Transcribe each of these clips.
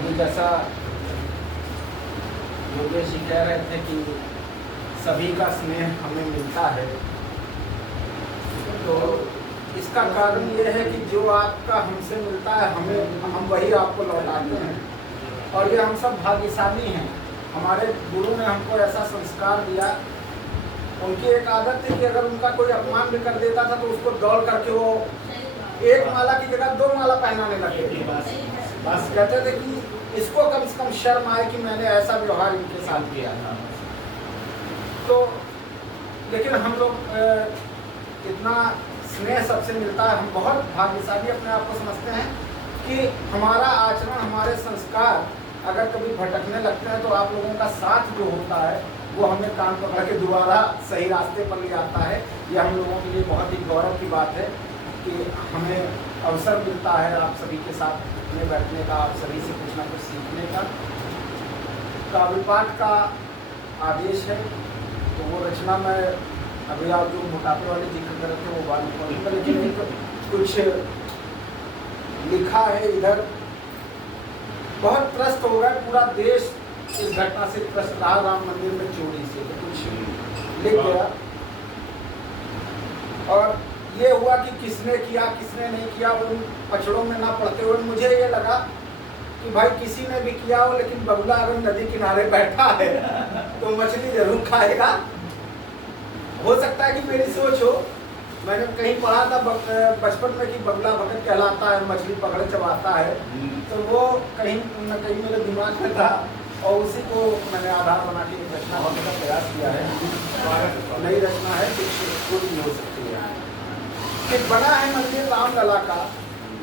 अभी जैसा योगेश जी कह रहे थे कि सभी का स्नेह हमें मिलता है, तो इसका कारण ये है कि जो आपका हमसे मिलता है हम वही आपको लौटाते हैं। और ये हम सब भाग्यशाली हैं, हमारे गुरु ने हमको ऐसा संस्कार दिया। उनकी एक आदत थी कि अगर उनका कोई अपमान भी कर देता था तो उसको दौड़ करके वो एक माला की जगह 2 माला पहनाने लगे। बस कहते थे कि इसको कम से कम शर्म आए कि मैंने ऐसा व्यवहार इनके साथ किया था। तो लेकिन हम लोग इतना स्नेह सबसे मिलता है, हम बहुत भाग्यशाली अपने आप को समझते हैं कि हमारा आचरण, हमारे संस्कार अगर कभी भटकने लगते हैं तो आप लोगों का साथ जो होता है वो हमें कान पकड़ के दोबारा सही रास्ते पर ले आता है। यह हम लोगों के लिए बहुत ही गौरव की बात है कि हमें अवसर मिलता है आप सभी के साथ उठने बैठने का, आप सभी से कुछ ना कुछ सीखने का। काव्य पाठ का आदेश है, तो वो रचना मैं अभी आप जो मोटापे वाले जिक्र कर रहे थे वो बात पढ़ूँगा, लेकिन कुछ लिखा है इधर। बहुत त्रस्त हो गया पूरा देश इस घटना से, त्रस्त रहा राम मंदिर में चोरी से, तो कुछ लिख गया। और ये हुआ कि किसने किया किसने नहीं किया वो पचड़ों में ना पड़ते हुए मुझे ये लगा कि भाई किसी ने भी किया हो, लेकिन बगुला अगर नदी किनारे बैठा है तो मछली जरूर खाएगा। हो सकता है कि मेरी सोच हो, मैंने कहीं पढ़ा था बचपन में कि बगुला भगत कहलाता है, मछली पकड़ चबाता है, तो वो कहीं न कहीं मेरे दिमाग में था और उसी को मैंने आधार बना के रचना होने का प्रयास किया है। नई रचना है, कुछ नहीं हो सकती है कि बना है मंदिर रामलला का,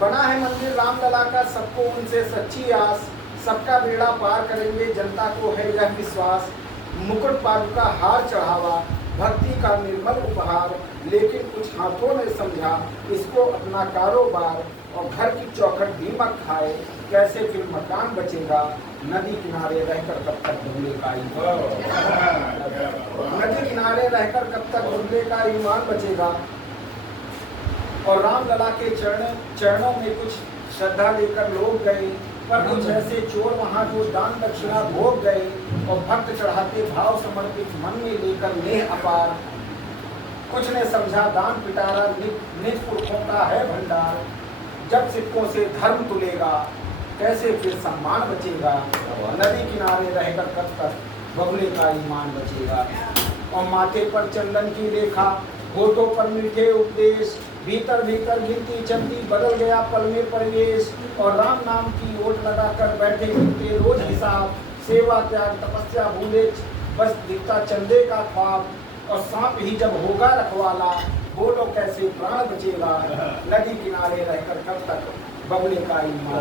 बना है मंदिर रामलला का, सबको उनसे सच्ची आस, सबका बेड़ा पार करेंगे, जनता को है यह विश्वास। मुकुट पादुका हार चढ़ावा, भक्ति का निर्मल उपहार, लेकिन कुछ हाथों ने समझा इसको अपना कारोबार। और घर की चौखट दीमक खाए, कैसे फिर मकान बचेगा, नदी किनारे रहकर कब तक धुंधले का ईमान, नदी किनारे रहकर कब तक धुंधले का ईमान बचेगा। और रामलला के चरणों में कुछ श्रद्धा लेकर लोग गए, पर कुछ ऐसे चोर वहाँ जो दान दक्षिणा भोग गए। और भक्त चढ़ाते भाव समर्पित मन में लेकर नेह अपार, कुछ ने समझा दान पिटारा, निज पुरखों का है भंडार। जब सिक्कों से धर्म तुलेगा, कैसे फिर सम्मान बचेगा, नदी किनारे रहकर कब तक बगुले का ईमान बचेगा। और माथे पर चंदन की रेखा, होठों पर मीठे उपदेश, भीतर भीतर गिनती चलती, बदल गया पल में परिवेश। और राम नाम की ओट लगाकर बैठे गिनते रोज हिसाब, सेवा त्याग तपस्या भूले, बस दिखता चंदे का ख्वाब। और सांप ही जब होगा रखवाला, बोलो कैसे प्राण बचेगा, नदी किनारे रहकर कब तक बगुले का ईमान,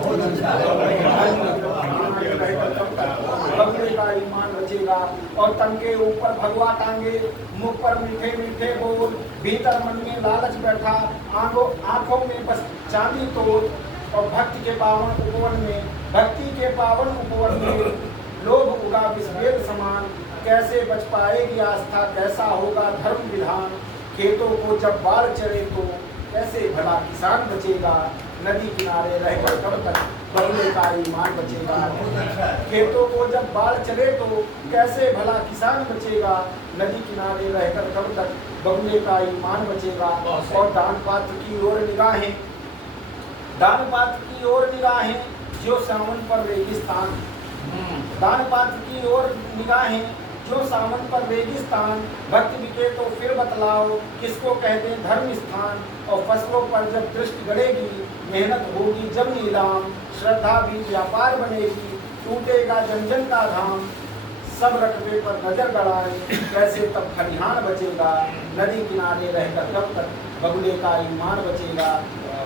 बगुले का ईमान बचेगा। और तन के ऊपर भगवा टांगे, मुख पर मीठे मीठे बोल, भीतर मन में लालच बैठा, आंखों में बस चांदी तोड़। और भक्ति के पावन उपवन में, भक्ति के पावन उपवन में लोभ उगा विस्वेद समान। कैसे बच पाएगी आस्था, कैसा होगा धर्म विधान। खेतों को जब बाढ़ चढ़े तो कैसे भला किसान बचेगा, नदी किनारे रहकर कब तक बगुले का ईमान बचेगा। खेतों को जब बाढ़ चले तो कैसे भला किसान बचेगा, नदी किनारे रहकर कब तक बगुले का ईमान बचेगा। और दान पात्र की ओर निगाहें, दान पात्र की ओर निगाहें, जो सावन पर रेगिस्तान, दान पात्र की ओर निगाहें, जो सावन पर रेगिस्तान। भक्त बिके तो फिर बतलाओ, किसको कहते धर्म स्थान। और फसलों पर जब दृष्टि गड़ेगी, मेहनत होगी जब नीलाम। श्रद्धा भी व्यापार बनेगी, टूटेगा जन जन का धाम। सब रकबे पर नजर गड़ाए, कैसे तब खलिहान बचेगा, नदी किनारे रहकर कब तक बगुले का ईमान बचेगा।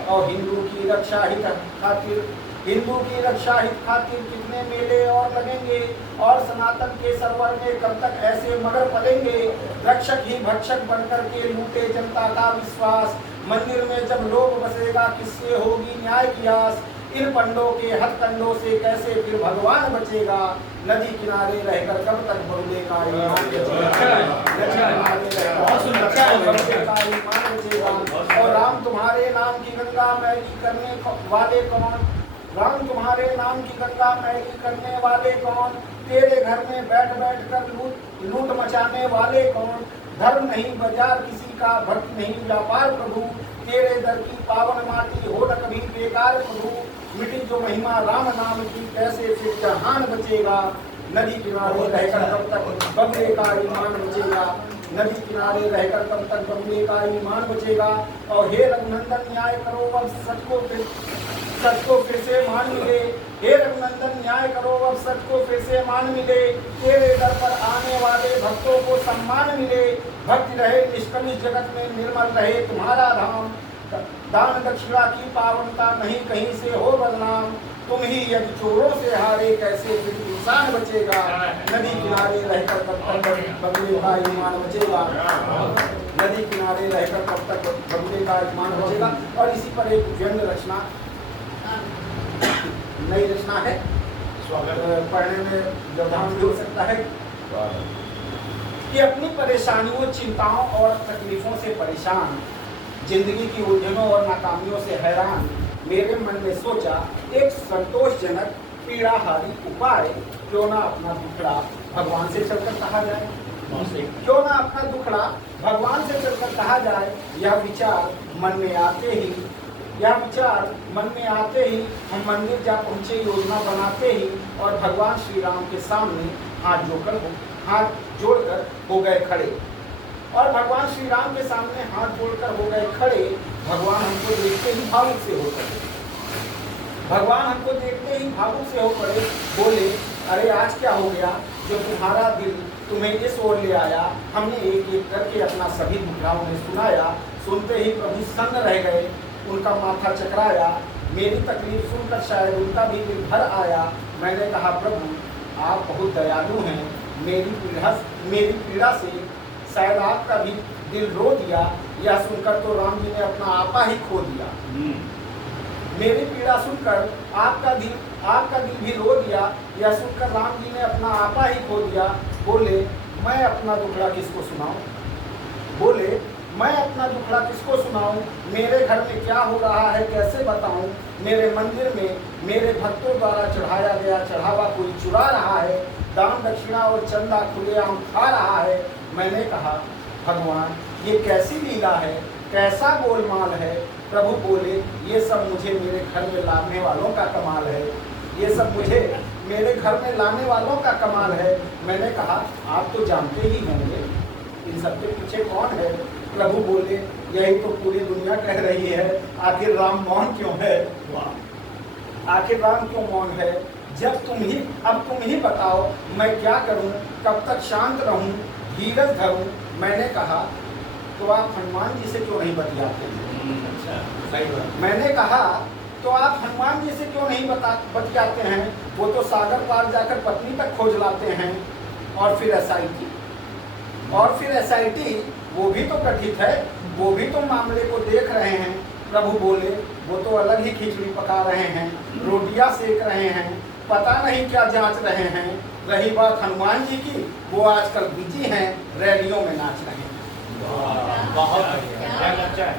और हिंदू की रक्षा हित खातिर, हिंदू की रक्षा हित खातिर कितने मेले और लगेंगे। और सनातन के सरवर में कब तक ऐसे मगर पलेंगे, रक्षक ही भक्षक बनकर के लूटे जनता का विश्वास। मंदिर में जब लोग बसेगा, किससे होगी न्याय की आस। इन पंडों के हथकंडों से कैसे फिर भगवान बचेगा, नदी किनारे रहकर कब तक बगुले का ईमान बचेगा। और राम तुम्हारे नाम की गंगा मैली करने वाले कौन, राम तुम्हारे नाम की गंगा मैली करने वाले कौन, तेरे घर में बैठ बैठ कर लूट मचाने वाले कौन, धर्म नहीं बाजार किसी का, भक्त नहीं व्यापार प्रभु, तेरे दर की पावन माटी हो न कभी बेकार प्रभु, मिटी जो महिमा राम नाम की, कैसे फिर जहान बचेगा, नदी किनारे रहकर तब तक बंदे का ईमान बचेगा, नदी किनारे रहकर तब तक बंदे का ईमान बचेगा। और हे रघुनंदन न्याय करो अब सच को फिर से मान मिले, हे रघुनंदन न्याय करो अब सच को फिर से मान मिले, तेरे दर पर आने वाले भक्तों को सम्मान मिले, भक्ति रहे निष्कलुष जगत में निर्मल रहे तुम्हारा धाम, दान दक्षिणा की पावनता नहीं कहीं से हो बदनाम, तुम ही यदि चोरों से हारे कैसे फिर इंसान बचेगा, नदी किनारे रहकर तब तक बंदे का ईमान बचेगा, नदी किनारे रहकर तब तक बंदे का ईमान बचेगा। और इसी पर एक व्यंग्य रचना, नई रचना है, पढ़ने में व्यवधान भी हो सकता है कि अपनी परेशानियों चिंताओं और तकलीफों से परेशान, जिंदगी की उलझनों और नाकामियों से हैरान, मेरे मन में सोचा एक संतोषजनक पीड़ाहारी उपाय, क्यों ना अपना दुखड़ा भगवान से चलकर कहा जाए, क्यों ना अपना दुखड़ा भगवान से चलकर कहा जाए। यह विचार मन में आते ही हम मंदिर जा पहुँचे, योजना बनाते ही और भगवान श्री राम के सामने हाथ जोड़कर हो गए खड़े, और भगवान श्री राम के सामने हाथ जोड़कर हो गए खड़े। भगवान हमको देखते ही भावुक से हो पड़े, बोले अरे आज क्या हो गया जो तुम्हारा दिल तुम्हें इस ओर ले आया। हमने एक एक करके अपना सभी दुखड़ाओं में सुनाया, सुनते ही प्रभु सन्न रह गए, उनका माथा चकराया, मेरी तकलीफ सुनकर शायद उनका भी दिल भर आया। मैंने कहा प्रभु आप बहुत दयालु हैं, मेरी पीड़ा से शायद आपका भी दिल रो दिया, यह सुनकर तो राम जी ने अपना आपा ही खो दिया। मेरी पीड़ा सुनकर आपका दिल भी रो दिया, यह सुनकर राम जी ने अपना आपा ही खो दिया। बोले मैं अपना दुखड़ा किसको सुनाऊं, मेरे घर में क्या हो रहा है कैसे बताऊं, मेरे मंदिर में मेरे भक्तों द्वारा चढ़ाया गया चढ़ावा कोई चुरा रहा है, दान दक्षिणा और चंदा खुलेआम खा रहा है। मैंने कहा भगवान ये कैसी लीला है, कैसा गोलमाल है। प्रभु बोले ये सब मुझे मेरे घर में लाने वालों का कमाल है, ये सब मुझे मेरे घर में लाने वालों का कमाल है। मैंने कहा आप तो जानते ही होंगे इन सब के पीछे कौन है। प्रभु बोले यही तो पूरी दुनिया कह रही है, आखिर राम मौन क्यों है, आखिर राम क्यों मौन है। जब तुम ही बताओ मैं क्या करूं, कब तक शांत रहूं, धीरज धरूं। मैंने कहा तो आप हनुमान जी से क्यों नहीं बतियाते हैं। मैंने कहा तो आप हनुमान जी से क्यों नहीं बतियाते हैं, वो तो सागर पार जाकर पत्नी तक खोज लाते हैं। और फिर एसआईटी वो भी तो गठित है, वो भी तो मामले को देख रहे हैं। प्रभु बोले वो तो अलग ही खिचड़ी पका रहे हैं, रोटियां सेक रहे हैं, पता नहीं क्या जांच रहे हैं। रही बात हनुमान जी की, वो आजकल बिजी हैं, रैलियों में नाच रहे हैं। बहुत बढ़िया।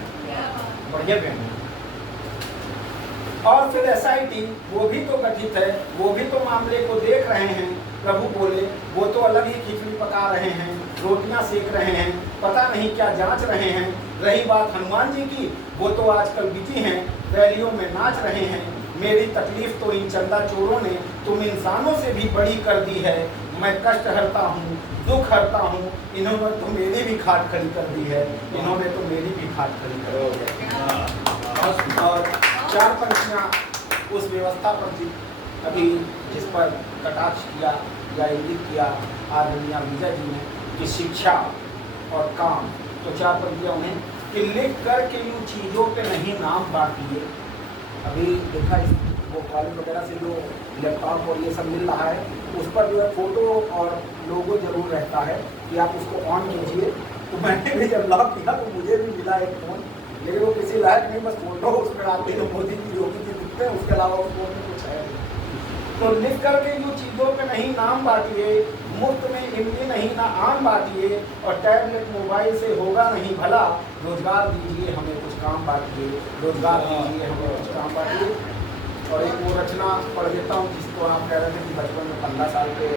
और फिर एसआईटी वो भी तो गठित है, वो भी तो मामले को देख रहे हैं। प्रभु बोले वो तो अलग ही खिचड़ी पका रहे हैं, रोटियां सेक रहे हैं, पता नहीं क्या जांच रहे हैं। रही बात हनुमान जी की, वो तो आजकल बिजी हैं, रैलियों में नाच रहे हैं। मेरी तकलीफ तो इन चंदा चोरों ने तुम इंसानों से भी बड़ी कर दी है। मैं कष्ट हरता हूँ, दुख हरता हूँ, इन्होंने तो मेरी भी खाट खड़ी कर दी है, इन्होंने तो मेरी भी खाट खड़ी कर दी है। और चार पंक्तियाँ उस व्यवस्था पर अभी जिस पर कटाक्ष किया या इंगित किया आदरणीय विजय जी ने कि शिक्षा और काम, तो चार पंक्तियाँ उन्हें कि लिख कर के यूँ चीज़ों पे नहीं नाम बांटिए। अभी देखा वो कॉलेज वगैरह से जो लैपटॉप और ये सब मिल रहा है, उस पर जो है फोटो और लोगो जरूर रहता है कि आप उसको ऑन कीजिए। तो मैंने भी जब लॉक किया तो मुझे भी मिला एक फ़ोन, लेकिन वो किसी लायक नहीं, बस फोटो उस पर आते हैं, मोदी जी योगी जी दिखते हैं, उसके अलावा उस फोन में कुछ है। तो लिख करके यूँ चीज़ों पे नहीं नाम बांटिए, मुफ्त में इमली नहीं ना आम बांटिए, और टैबलेट मोबाइल से होगा नहीं भला। रोजगार दीजिए हमें कुछ काम बांटिए, रोजगार दीजिए हमें कुछ काम बांटिए। और एक वो रचना पढ़ देता हूँ जिसको आप कह रहे थे कि बचपन में 15 साल के